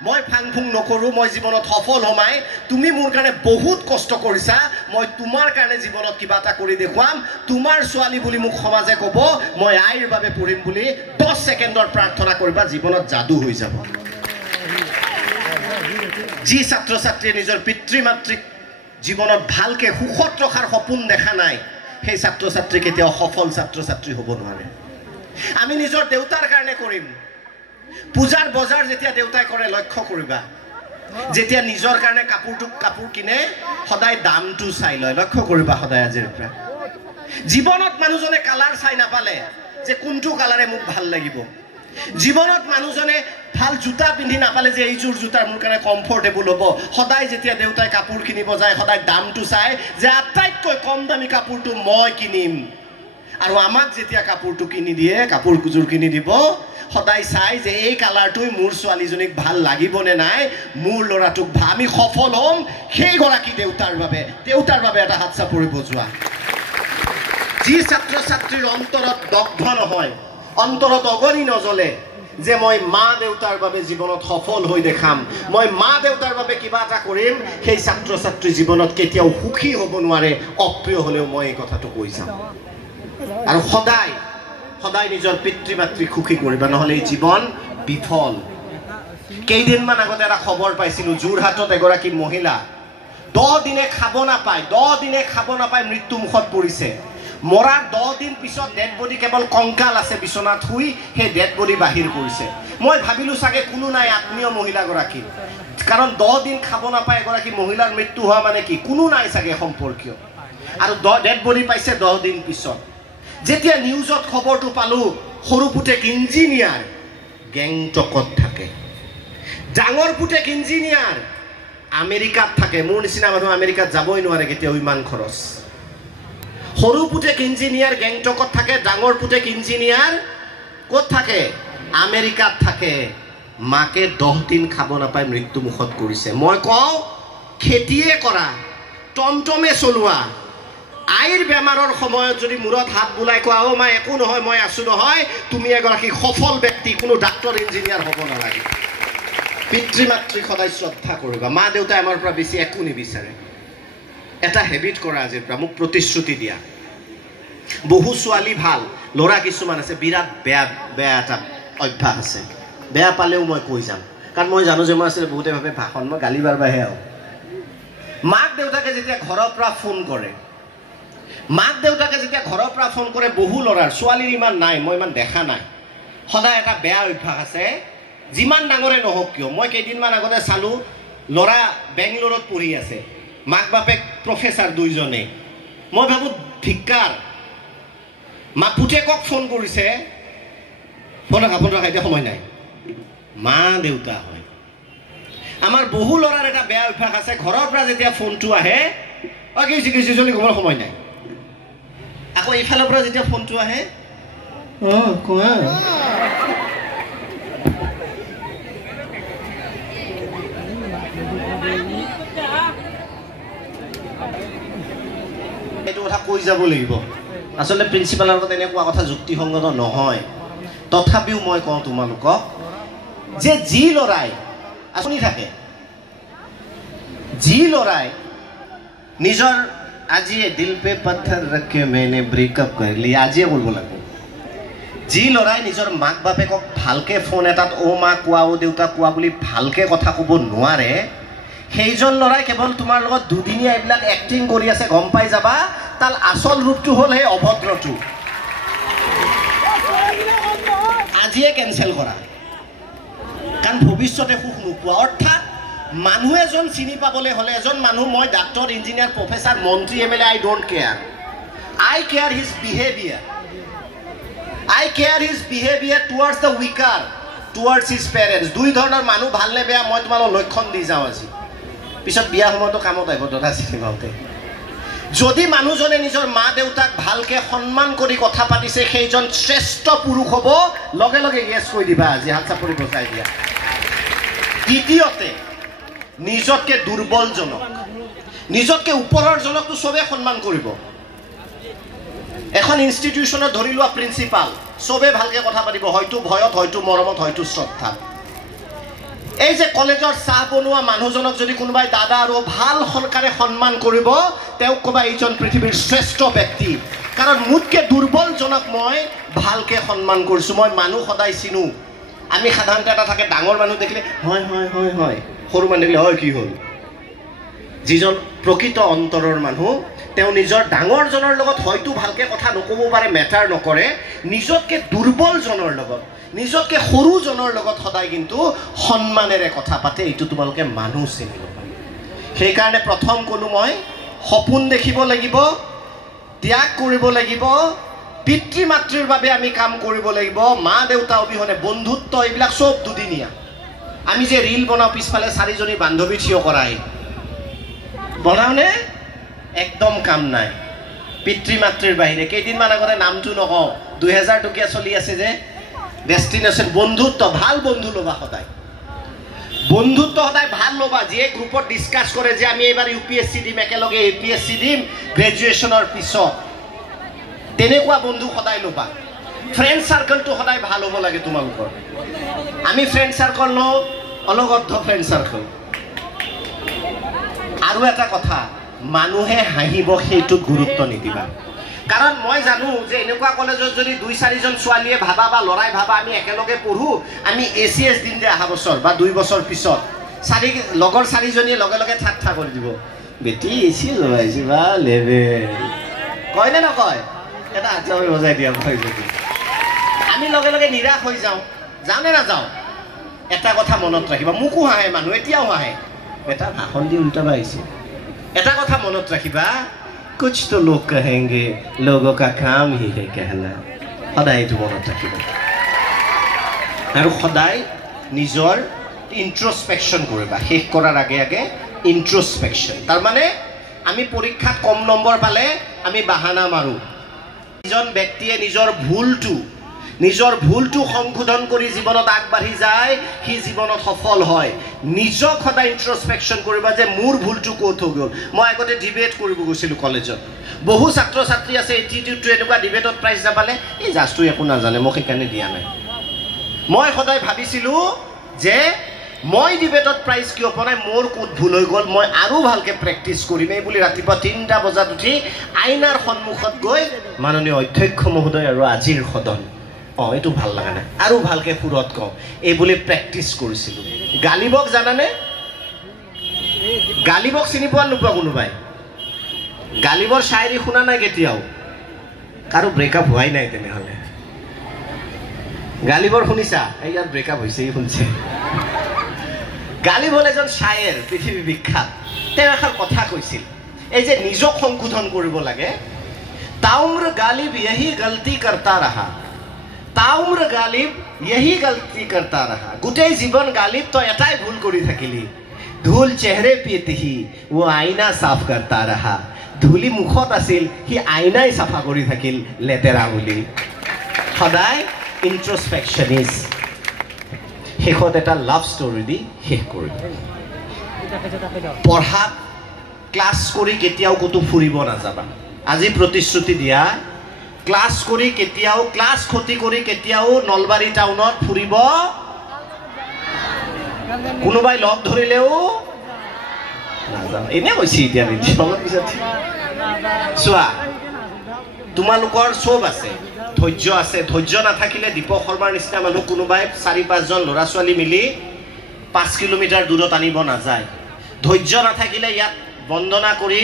মই ফাং ফুং নকৰোঁ, মই জীৱনত সফল হমাই, তুমি মোৰ কাৰণে বহুত কষ্ট কৰিছা, মই তোমাৰ কাৰণে জীৱনত কিবা এটা কৰি দেখুৱাম, তোমাৰ ছোৱালী বুলি মোক সমাজে ক'ব, মই আইৰ বাবে পঢ়িম বুলি 10 ছেকেণ্ডৰ প্ৰাৰ্থনা কৰিবা, জীৱনত যাদু হৈ যাব। যি ছাত্ৰ ছাত্ৰীয়ে নিজৰ পিতৃ মাতৃক জীৱনত ভালকৈ সুখত ৰখাৰ সপোন দেখা নাই, সেই ছাত্ৰ ছাত্ৰী কেতিয়াও সফল ছাত্ৰ ছাত্ৰী হ'ব নোৱাৰে। আমি নিজৰ দেউতাৰ কাৰণে কৰিম। পূজাৰ বজাৰ যেতিয়া দেউতাই কৰে, লক্ষ্য কৰিবা, যেতিয়া নিজৰ কাৰণে কাপোৰ কিনে, সদায় দামটো চাই লয়, লক্ষ্য কৰিবা সদায় আজিৰ পৰা। জীৱনত মানুহজনে কালাৰ চাই নাপালে যে কোনটো কালাৰে মোক ভাল লাগিব। জীৱনত মানুহজনে ভাল জোতা পিন্ধি নাপালে যে এইযোৰ জোতাৰ মোৰ কাৰণে কমফৰ্টেবল হ'ব। সদায় যেতিয়া দেউতাই কাপোৰ কিনিব যায়, সদায় দামটো চাই যে আটাইতকৈ কম দামী কাপোৰটো মই কিনিম। আৰু আমাক যেতিয়া কাপোৰটো কিনি দিয়ে, কাপোৰযোৰ কিনি দিব, সদায় চাই যে এই কালাৰটোই মোৰ ছোৱালীজনীক ভাল লাগিবনে নাই, মোৰ ল'ৰাটোক আমি সফল হ'ম, সেইগৰাকী দেউতাৰ বাবে এটা হাত চাপৰি বজোৱা। যি ছাত্ৰ ছাত্ৰীৰ অন্তৰত দগ্ধ নহয়, অন্তৰত অগনি নজ্বলে যে মই মা দেউতাৰ বাবে জীৱনত সফল হৈ দেখাম, মই মা দেউতাৰ বাবে কিবা এটা কৰিম, সেই ছাত্ৰ ছাত্ৰী জীৱনত কেতিয়াও সুখী হ'ব নোৱাৰে। অপ্ৰিয় হ'লেও মই এই কথাটো কৈ যাম। আৰু সদায় নিজৰ পিতৃ মাতৃক সুখী কৰিবা, নহ'লে এই জীৱন বিফল। কেইদিনমান আগতে এটা খবৰ পাইছিলোঁ, যোৰহাটত এগৰাকী মহিলা 10 দিনে খাব নাপায় মৃত্যুমুখত পৰিছে। মৰাৰ 10 দিন পিছত ডেড বডি কেৱল কংকাল আছে বিচনাত শুই, সেই ডেড বডি বাহিৰ কৰিছে। মই ভাবিলোঁ চাগে কোনো নাই আত্মীয় মহিলাগৰাকী, কাৰণ 10 দিন খাব নাপায় এগৰাকী মহিলাৰ মৃত্যু হোৱা মানে কি, কোনো নাই চাগে সম্পৰ্কীয়। আৰু ডেড বডি পাইছে 10 দিন পিছত। যেতিয়া নিউজত খবৰটো পালোঁ, সৰু পুতেক ইঞ্জিনিয়াৰ গেংটকত থাকে, ডাঙৰ পুতেক ইঞ্জিনিয়াৰ আমেৰিকাত থাকে। মোৰ নিচিনা মানুহ আমেৰিকাত যাবই নোৱাৰে কেতিয়াও, ইমান খৰচ। সৰু পুতেক ইঞ্জিনিয়াৰ গেংটকত থাকে, ডাঙৰ পুতেক ইঞ্জিনিয়াৰ ক'ত থাকে, আমেৰিকাত থাকে। মাকে 10 দিন খাব নাপায় মৃত্যুমুখত কৰিছে। মই কওঁ, খেতিয়ে কৰা, টমটমে চলোৱা, আইৰ বেমাৰৰ সময়ত যদি মূৰত হাত বুলাই কোৱা, অ' মা একো নহয়, মই আছোঁ নহয়, তুমি এগৰাকী সফল ব্যক্তি, কোনো ডাক্তৰ ইঞ্জিনিয়াৰ হ'ব নালাগে। পিতৃ মাতৃক সদায় শ্ৰদ্ধা কৰিবা। মা দেউতাই আমাৰ পৰা বেছি একো নিবিচাৰে। এটা হেবিট কৰা আজিৰ পৰা, মোক প্ৰতিশ্ৰুতি দিয়া। বহু ছোৱালী ভাল, ল'ৰা কিছুমান আছে বিৰাট বেয়া এটা অভ্যাস আছে। বেয়া পালেও মই কৈ যাম, কাৰণ মই জানো যে মই আছিলে বহুতে ভাবে ভাষণ, মই গালি বাৰবাহে আৰু। মাক দেউতাকে যেতিয়া ঘৰৰ পৰা ফোন কৰে, বহু ল'ৰাৰ, ছোৱালীৰ ইমান নাই, মই ইমান দেখা নাই, সদায় এটা বেয়া অভ্যাস আছে, যিমান ডাঙৰে নহওক কিয়। মই কেইদিনমান আগতে চালোঁ, ল'ৰা বেংগলোৰত পঢ়ি আছে, মাক বাপেক প্ৰফেচাৰ দুইজনেই। মই ভাবোঁ ধিক্কাৰ। পুতেকক ফোন কৰিছে, ফোন ৰখা, এতিয়া সময় নাই, মা দেউতা হয়। আমাৰ বহু ল'ৰাৰ এটা বেয়া অভ্যাস আছে, ঘৰৰ পৰা যেতিয়া ফোনটো আহে, কিছু জলদি ঘৰৰ সময় নাই। আকৌ এইফালৰ পৰা যেতিয়া ফোনটো আহে, কোৱা, এইটো কথা কৈ যাব লাগিব। আচলতে প্ৰিন্সিপালৰ লগত এনেকুৱা কথা যুক্তিসংগত নহয়। তথাপিও মই কওঁ তোমালোকক যে যি ল'ৰাই শুনি থাকে, যি ল'ৰাই নিজৰ আজিয়ে দিল পে পত্থৰ ৰখে মেনে ব্ৰেকআপ কৰি লি, আজিয়ে কৰিব লাগিব। যি ল'ৰাই নিজৰ মাক বাপেকক ভালকৈ ফোন এটাত অ' মা কোৱা, অ' দেউতা কোৱা বুলি ভালকৈ কথা ক'ব নোৱাৰে, সেইজন ল'ৰাই কেৱল তোমাৰ লগত দুদিনীয়া এইবিলাক এক্টিং কৰি আছে, গম পাই যাবা তাৰ আচল ৰূপটো হ'ল সেই অভদ্ৰটো। আজিয়ে কেঞ্চেল কৰা, কাৰণ ভৱিষ্যতে সুখ নোপোৱা। অৰ্থাৎ মানুহ এজন চিনি পাবলৈ হ'লে, এজন মানুহ, মই ডাক্তৰ, ইঞ্জিনিয়াৰ, প্ৰফেচাৰ, মন্ত্ৰী, MLA, I don't care. Eye care his behaviour. I care his behavior towards the weaker, towards his parents. দুই ধৰণৰ মানুহ, ভালনে বেয়া মই তোমালোক লক্ষণ দি যাওঁ আজি, পিছত বিয়া সময়তো কামত আহিব দৰা চিনি পাওঁতে। যদি মানুহজনে নিজৰ মা দেউতাক ভালকৈ সন্মান কৰি কথা পাতিছে, সেইজন শ্ৰেষ্ঠ পুৰুষ হ'ব। লগে লগে ইয়েছ কৈ দিবা আজি, হাত চাপৰি বজাই দিয়া। দ্বিতীয়তে, নিজতকৈ দুৰ্বলজনক, নিজতকৈ ওপৰৰ জনকটো চবেই সন্মান কৰিব। এখন ইনষ্টিটিউশ্যনত ধৰি লোৱা প্ৰিন্সিপাল, চবেই ভালকৈ কথা পাতিব, হয়তো ভয়ত, হয়তো মৰমত, হয়তো শ্ৰদ্ধাত। এই যে কলেজৰ চাহ বনোৱা মানুহজনক যদি কোনোবাই দাদা আৰু ভাল সৰকাৰে সন্মান কৰিব, তেওঁক ক'বা এইজন পৃথিৱীৰ শ্ৰেষ্ঠ ব্যক্তি, কাৰণ মোতকৈ দুৰ্বলজনক মই ভালকৈ সন্মান কৰিছোঁ। মই মানুহ সদায় চিনো। আমি সাধাৰণতে এটা থাকে, ডাঙৰ মানুহ দেখিলে হয় হয় হয় হয়, সৰু মানুহ দেখিলে হয় কি হ'ল। যিজন প্ৰকৃত অন্তৰৰ মানুহ, তেওঁ নিজৰ ডাঙৰজনৰ লগত হয়তো ভালকৈ কথা নক'ব পাৰে, মেটাৰ নকৰে, নিজতকৈ দুৰ্বলজনৰ লগত, নিজতকৈ সৰুজনৰ লগত সদায় কিন্তু সন্মানেৰে কথা পাতে। এইটো তোমালোকে মানুহ চিনিব পাৰি। সেইকাৰণে প্ৰথম ক'লোঁ মই, সপোন দেখিব লাগিব, ত্যাগ কৰিব লাগিব, পিতৃ মাতৃৰ বাবে আমি কাম কৰিব লাগিব। মা দেউতা অবিহনে বন্ধুত্ব এইবিলাক চব দুদিনীয়া। আমি যে ৰীল বনাওঁ, পিছফালে 4জনী বান্ধৱী থিয় কৰাই বনাওঁনে, একদম কাম নাই। পিতৃ মাতৃৰ বাহিৰে কেইদিনমান আগতে নামটো নকওঁ, 2000 টকীয়া চলি আছে যে, ডেষ্টিনেশ্যন বন্ধুত্ব ভাল বন্ধু ল'বা সদায় বন্ধুত্ব সদায় ভাল ল'বা যিয়ে গ্ৰুপত ডিছকাছ কৰে যে আমি এইবাৰ UPSC দিম একেলগে APSC দিম গ্ৰেজুৱেশ্যনৰ পিছত তেনেকুৱা বন্ধু সদায় ল'বা ফ্ৰেণ্ড চাৰ্কলটো সদায় ভাল হ'ব লাগে তোমালোকৰ আমি ফ্ৰেণ্ড চাৰ্কল লওঁ অলগদ্ধ ফ্ৰেণ্ড চাৰ্কল আৰু এটা কথা মানুহে হাঁহিব সেইটোত গুৰুত্ব নিদিবা কাৰণ মই জানো যে এনেকুৱা কলেজত যদি 2-4 জন ছোৱালীয়ে ভাবা বা লৰাই ভাবা আমি একেলগে পঢ়ো আমি ACS দিম দে অহা বছৰ বা 2 বছৰ পিছত লগৰ 4 জনীয়ে লগে লগে ঠাট্টা কৰি দিব বেটি ACS লগাইছি বা লেভেল কয় নে নকয় এটা হাতচাপি বজাই দিয়া ভয় যদি আমি লগে লগে নিৰাশ হৈ যাওঁ যাওঁনে নাযাওঁ এটা কথা মনত ৰাখিবা মোকো হাঁহে মানুহ এতিয়াও হাঁহে এটা ভাষণ দি উল্টা বাঢ়িছে এটা কথা মনত ৰাখিবা कुछ तो लोग कहेंगे लोगों का काम ही है कहना सदाय এইটো মনত ৰাখিবা আৰু সদায় নিজৰ ইন্ট্ৰস্পেকশন কৰিবা শেষ কৰাৰ আগে আগে ইন্ট্ৰস্পেকশন তাৰ মানে আমি পৰীক্ষাত কম নম্বৰ পালে আমি বাহানা মাৰো এজন ব্যক্তিয়ে নিজৰ ভুলটো সংশোধন কৰি জীৱনত আগবাঢ়ি যায় হি জীৱনত সফল হয় নিজক সদায় ইন্ট্ৰস্পেকশন কৰিবা যে মোৰ ভুলটো ক'ত হৈ গ'ল মই আগতে ডিবেট কৰিব গৈছিলো কলেজত বহু ছাত্ৰ ছাত্ৰী আছে এটিটিউডটো এনেকুৱা ডিবেটত প্ৰাইজ নাপালে এই জাষ্টটো একো নাজানে মোক সেইকাৰণে দিয়া নাই মই সদায় ভাবিছিলো যে মই ডিবেটত প্ৰাইজ কিয় পোৱা মোৰ ক'ত ভুল হৈ গ'ল মই আৰু ভালকে প্ৰেক্টিছ কৰিম এই বুলি ৰাতিপুৱা 3টা বজাত উঠি আইনাৰ সন্মুখত গৈ মাননীয় অধ্যক্ষ মহোদয় আৰু আজিৰ সদন এইটো ভাল লাগা নাই আৰু ভালকে ফুৰত কওঁ এই বুলি প্ৰেক্টিছ কৰিছিলো গালিবক জানানে গালিবক চিনি পোৱা নোপোৱা কোনোবাই গালিবৰ শায়ৰী শুনা নাই কেতিয়াও কাৰো ব্ৰেকআপ হোৱাই নাই তেনেহ'লে গালিবৰ শুনিছা ইয়াৰ ব্ৰেকআপ হৈছে শুনছে গালিব এজন শায়েৰ পৃথিৱী বিখ্যাত তেওঁ এখন কথা কৈছিল এই যে নিজক সংশোধন কৰিব লাগে তাউম্ৰ গালিব यही गलती करता रहा ताउम्र गालिब यही गलती करता रहा गुटे जीवन गालिब तो एटाई भूल करी থাকিলি धूल चेहरे पे ही वो आईना साफ करता रहा धूली मुखत আছিল হি আইনাই সাফা কৰি থাকিল লেতেৰা বুলি সদায় ইন্ট্ৰস্পেকশনিষ্ট হেখত এটা লাভ ষ্টৰী দি শেষ কৰি পঢ়া ক্লাস কৰি কেতিয়াও কতো ফুৰিব নাযাবা আজি প্ৰতিশ্ৰুতি দিয়া ক্লাস কৰি কেতিয়াও ক্লাস ক্ষতি কৰি কেতিয়াও নলবাৰী টাউনত ফুৰিব কোনোবাই লগ ধৰিলেও নাযাওঁ এনে কৈছি এতিয়া অলপ পিছত চোৱা তোমালোকৰ সব আছে ধৈৰ্য নাথাকিলে দীপক শৰ্মাৰ নিচিনা মানুহ কোনোবাই 4-5 জন ল'ৰা ছোৱালী মিলি 5 কিলোমিটাৰ দূৰত আনিব নাযায় ধৈৰ্য নাথাকিলে ইয়াত বন্দনা কৰি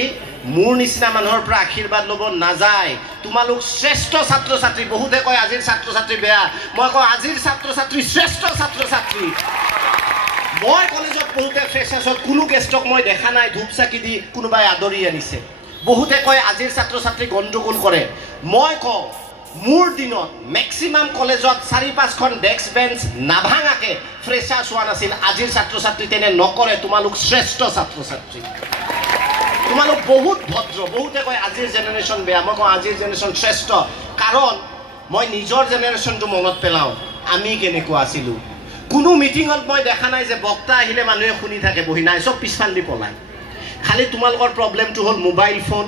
মোৰ নিচিনা মানুহৰ পৰা আশীৰ্বাদ ল'ব নাযায় তোমালোক শ্ৰেষ্ঠ ছাত্ৰ ছাত্ৰী বহুতে কয় আজিৰ ছাত্ৰ ছাত্ৰী বেয়া মই কওঁ আজিৰ ছাত্ৰ ছাত্ৰী শ্ৰেষ্ঠ ছাত্ৰ ছাত্ৰী মই কলেজত পঢ়োতে ফ্ৰেছাৰ্ছত কোনো গেষ্টক মই দেখা নাই ধূপ চাকি দি কোনোবাই আদৰি আনিছে বহুতে কয় আজিৰ ছাত্ৰ ছাত্ৰী গণ্ডগোল কৰে মই কওঁ মোৰ দিনত ম্যাক্সিমাম কলেজত 4-5খন ডেস্ক বেঞ্চ নাভাঙাকে ফ্ৰেছাৰ্ছ হোৱা নাছিল আজিৰ ছাত্ৰ ছাত্ৰী তেনে নকৰে তোমালোক শ্ৰেষ্ঠ ছাত্ৰ ছাত্ৰী তোমালোক বহুত ভদ্ৰ বহুতে কয় আজিৰ জেনেৰেশ্যন বেয়া মই কওঁ আজিৰ জেনেৰেশ্যন শ্ৰেষ্ঠ কাৰণ মই নিজৰ জেনেৰেশ্যনটো মনত পেলাওঁ আমি কেনেকুৱা আছিলোঁ কোনো মিটিঙত মই দেখা নাই যে বক্তা আহিলে মানুহে শুনি থাকে বহি নাই সব পিছফাল দি পলায় খালি তোমালোকৰ প্ৰব্লেমটো হ'ল মোবাইল ফোন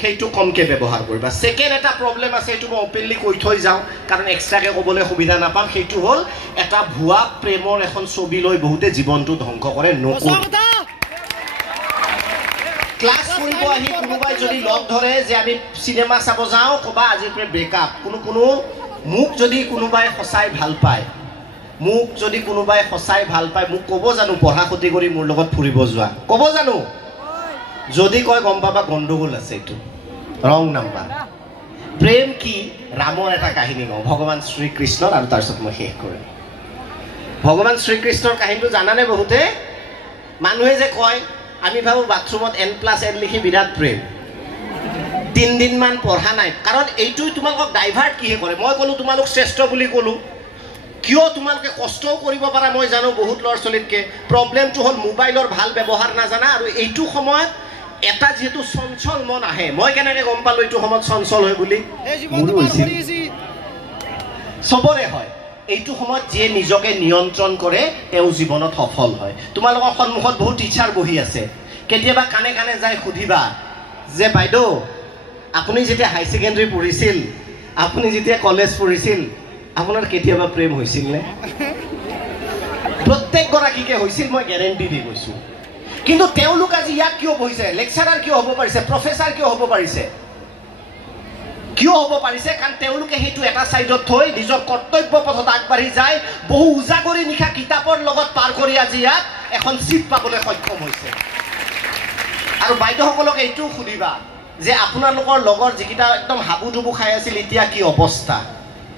সেইটো কমকে ব্যৱহাৰ কৰিবা সেকেন্ড এটা প্ৰব্লেম আছে এইটো মই ওপেনলি কৈ থৈ যাওঁ কাৰণ এক্সট্ৰাকে ক'বলৈ সুবিধা নাপাম সেইটো হ'ল এটা ভুৱা প্ৰেমৰ এখন ছবি লৈ বহুতে জীৱনটো ধ্বংস কৰে নকৰি ক্লাস কৰিব আহি কোনোবাই যদি লগ ধৰে যে আমি সিনেমা চাব যাওঁ কবা আজিৰ পৰা ব্ৰেকআপ কোনো মুখ যদি কোনোবাই সঁচাই ভাল পায় মুখ যদি কোনোবাই সঁচাই ভাল পায় মুখ ক'ব জানো পঢ়া ক্ষতি কৰি মোৰ লগত ফুৰিব যোৱা ক'ব জানো যদি কয় গম পাবা গণ্ডগোল আছে এইটো ৰং নাম্বাৰ প্ৰেম কি ৰামৰ এটা কাহিনী কওঁ ভগৱান শ্ৰীকৃষ্ণৰ আৰু তাৰপিছত মই শেষ কৰিম ভগৱান শ্ৰীকৃষ্ণৰ কাহিনীটো জানানে বহুতে মানুহে যে কয় আমি ভাবো বাথৰুমত n+n লিখি বিৰাট প্ৰেম 3 দিন মান পঢ়া নাই কাৰণ এইটোই তোমালোকক ডাইভাৰ্ট কিহে কৰে মই ক'লো তোমালোক শ্ৰেষ্ঠ বুলি ক'লো কিয় তোমালোকে কষ্টও কৰিব পাৰা মই জানো বহুত ল'ৰা ছোৱালীতকে প্ৰব্লেমটো হ'ল মোবাইলৰ ভাল ব্যৱহাৰ নাজানা আৰু এইটো সময়ত এটা যেহেতু চঞ্চল মন আহে মই কেনেকৈ গম পালো এইটো সময়ত চঞ্চল হয় বুলি মোৰো হৈছিল চবৰে হয় এইটো সময়ত যিয়ে নিজকে নিয়ন্ত্ৰণ কৰে তেওঁ জীৱনত সফল হয় তোমালোকৰ সন্মুখত বহুত টিচাৰ বহি আছে কেতিয়াবা কানে কানে যাই সুধিবা যে বাইদেউ আপুনি যেতিয়া হাই সেকেন্ডাৰী পঢ়িছিল আপুনি যেতিয়া কলেজ পঢ়িছিল আপোনাৰ কেতিয়াবা প্ৰেম হৈছিল নে প্ৰত্যেক গৰাকীকে হৈছিল মই গ্যাৰান্টি দি কৈছো কিন্তু তেওঁলোক আজি ইয়াক কিয় বহিছে লেকচাৰাৰ কিয় হ'ব পাৰিছে প্ৰফেছাৰ কিয় হ'ব পাৰিছে কিয় হ'ব পাৰিছে কাৰণ তেওঁলোকে হেতু এটা সাইডত থৈ নিজৰ কৰ্তব্য পথত আগবাঢ়ি যায় বহু উজাগৰি নিখা কিতাপৰ লগত পাৰ কৰি আজি ইয়াত এখন সিট পাবলৈ সক্ষম হৈছে আৰু বাইদেউসকলক এইটো সুধিবা যে আপোনালোকৰ লগৰ যিকিটা একদম হাবুডুবু খাই আছিল এতিয়া কি অৱস্থা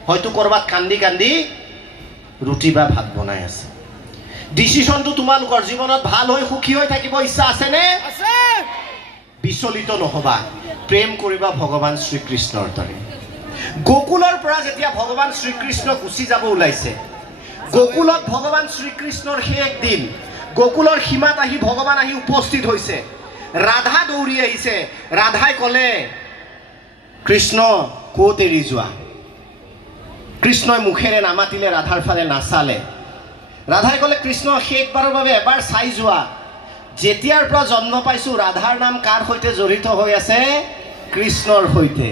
হয়তো কৰবাত কান্দি কান্দি ৰুটি বা ভাত বনাই আছে ডিসিশনটো তোমালোকৰ জীৱনত ভাল হৈ সুখী হৈ থাকিব ইচ্ছা আছে নে আছে বিচলিত নহবা প্ৰেম কৰিবা ভগৱান শ্ৰীকৃষ্ণৰ দৰে গোকুলৰ পৰা যেতিয়া ভগৱান শ্ৰীকৃষ্ণ গুচি যাব ওলাইছে গোকুলত ভগৱান শ্ৰীকৃষ্ণৰ শেষ দিন গোকুলৰ সীমাত আহি ভগৱান আহি উপস্থিত হৈছে ৰাধা দৌৰি আহিছে ৰাধাই ক'লে কৃষ্ণ ক'ত এৰি যোৱা কৃষ্ণই মুখেৰে নামাতিলে ৰাধাৰ ফালে নাচালে ৰাধাই ক'লে কৃষ্ণ শেষবাৰৰ বাবে এবাৰ চাই যোৱা যেতিয়াৰ পৰা জন্ম পাইছো ৰাধাৰ নাম কাৰ সৈতে জড়িত হৈ আছে কৃষ্ণৰ সৈতে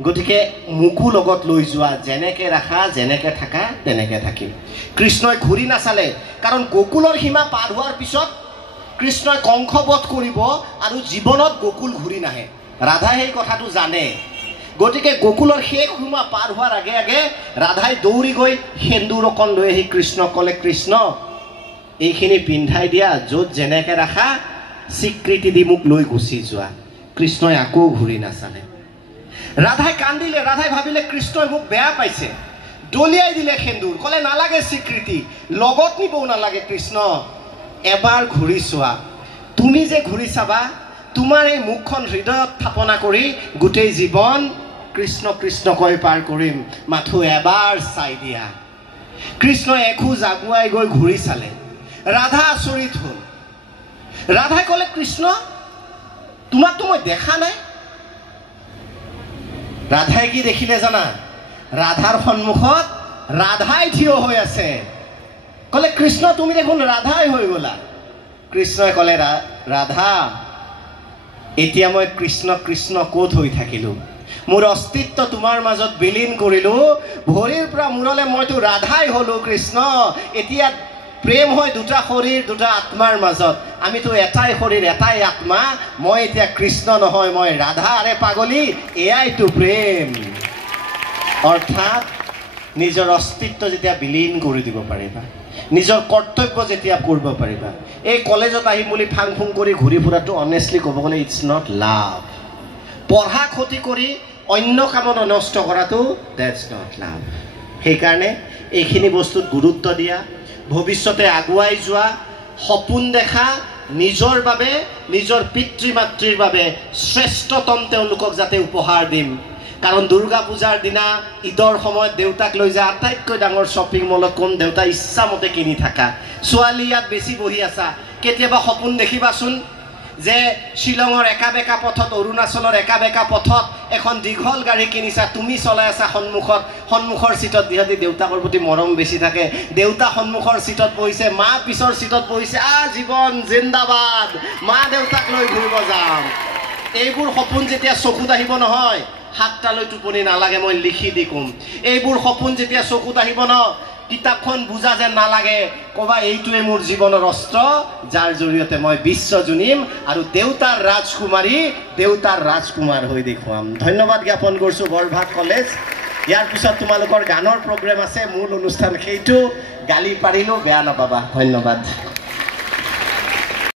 গতিকে মুকু লগত লৈ যোৱা যেনেকে ৰাখা যেনেকে থাকা তেনেকে থাকিম কৃষ্ণই ঘূৰি নাচালে কাৰণ গোকুলৰ সীমা পাৰ হোৱাৰ পিছত কৃষ্ণই কংসবধ কৰিব আৰু জীৱনত গোকুল ঘূৰি নাহে ৰাধাই এই কথাটো জানে গতিকে গোকুলৰ শেষ সীমা পাৰ হোৱাৰ আগে আগে ৰাধাই দৌৰি গৈ সেন্দুৰ অকণ লৈ আহি কৃষ্ণক ক'লে কৃষ্ণ এইখিনি পিন্ধাই দিয়া য'ত যেনেকে ৰাখা স্বীকৃতি দি মোক লৈ গুচি যোৱা কৃষ্ণই আকৌ ঘূৰি নাচালে ৰাধাই কান্দিলে ৰাধাই ভাবিলে কৃষ্ণই মোক বেয়া পাইছে দলিয়াই দিলে সেন্দুৰ ক'লে নালাগে স্বীকৃতি লগত নিবও নালাগে কৃষ্ণ এবাৰ ঘূৰি চোৱা তুমি যে ঘূৰি চাবা তোমাৰ এই মুখখন হৃদয়ত স্থাপনা কৰি গোটেই জীৱন কৃষ্ণ কৃষ্ণ কৈ পাৰ কৰিম মাথো এবাৰ চাই দিয়া কৃষ্ণই এখোজ আগুৱাই গৈ ঘূৰি চালে ৰাধা আচৰিত হ'ল ৰাধাই ক'লে কৃষ্ণ তোমাকতো মই দেখা নাই ৰাধাই কি দেখিলে জানা ৰাধাৰ সন্মুখত ৰাধাই থিয় হৈ আছে ক'লে কৃষ্ণ তুমি দেখোন ৰাধাই হৈ গ'লা কৃষ্ণই ক'লে ৰাধা এতিয়া মই কৃষ্ণ কৃষ্ণ ক'ত হৈ থাকিলো মোৰ অস্তিত্ব তোমাৰ মাজত বিলীন কৰিলো ভৰিৰ পৰা মূৰলে মইতো ৰাধাই হলো কৃষ্ণ এতিয়া প্ৰেম হয় দুটা শৰীৰ দুটা আত্মাৰ মাজত আমিতো এটাই শৰীৰ এটাই আত্মা মই এতিয়া কৃষ্ণ নহয় মই ৰাধা আৰে পাগলী এয়াইতো প্ৰেম অৰ্থাৎ নিজৰ অস্তিত্ব যেতিয়া বিলীন কৰি দিব পাৰিবা নিজৰ কৰ্তব্য যেতিয়া কৰিব পাৰিবা এই কলেজত আহিম বুলি ফাং ফুং কৰি ঘূৰি ফুৰাটো অনেষ্টলি ক'ব গ'লে ইটছ নট লাভ পঢ়া ক্ষতি কৰি অন্য কামত নষ্ট কৰাটো দ্যাটছ নট লাভ সেইকাৰণে এইখিনি বস্তুত গুৰুত্ব দিয়া ভৱিষ্যতে আগুৱাই যোৱা সপোন দেখা নিজৰ বাবে নিজৰ পিতৃ মাতৃৰ বাবে শ্ৰেষ্ঠতম তেওঁলোকক যাতে উপহাৰ দিম কাৰণ দুৰ্গা পূজাৰ দিনা ঈদৰ সময়ত দেউতাক লৈ যায় আটাইতকৈ ডাঙৰ শ্বপিং মলত কোন দেউতা ইচ্ছামতে কিনি থাকা ছোৱালী ইয়াত বেছি বহি আছা কেতিয়াবা সপোন দেখিবাচোন যে শিলঙৰ একা বেকা পথত অৰুণাচলৰ একা বেকা পথত এখন দীঘল গাড়ী কিনিছা তুমি চলাই আছা সন্মুখৰ সিটত দিহতি দেউতাকৰ প্ৰতি মৰম বেছি থাকে দেউতা সন্মুখৰ সিটত বহিছে মা পিছৰ সিটত বহিছে জীৱন জিন্দাবাদ মা দেউতাক লৈ ঘূৰিব যাম এইবোৰ সপোন যেতিয়া চকুত আহিব নহয় হাতটালৈ টোপনি নালাগে মই লিখি দি কম এইবোৰ সপোন যেতিয়া চকুত আহিব ন কিতাপখন বুজা যেন নালাগে কবা এইটোৱে মোৰ জীৱনৰ অস্ত্ৰ যাৰ জৰিয়তে মই বিশ্ব জুনিম আৰু দেউতাৰ ৰাজকুমাৰী দেউতাৰ ৰাজকুমাৰ হৈ দেখুৱাম ধন্যবাদ জ্ঞাপন কৰিছো বৰভাগ কলেজ ইয়াৰ পিছত তোমালোকৰ গানৰ প্ৰগ্ৰাম আছে মূল অনুষ্ঠান সেইটো গালি পাৰিলো বেয়া নাপাবা ধন্যবাদ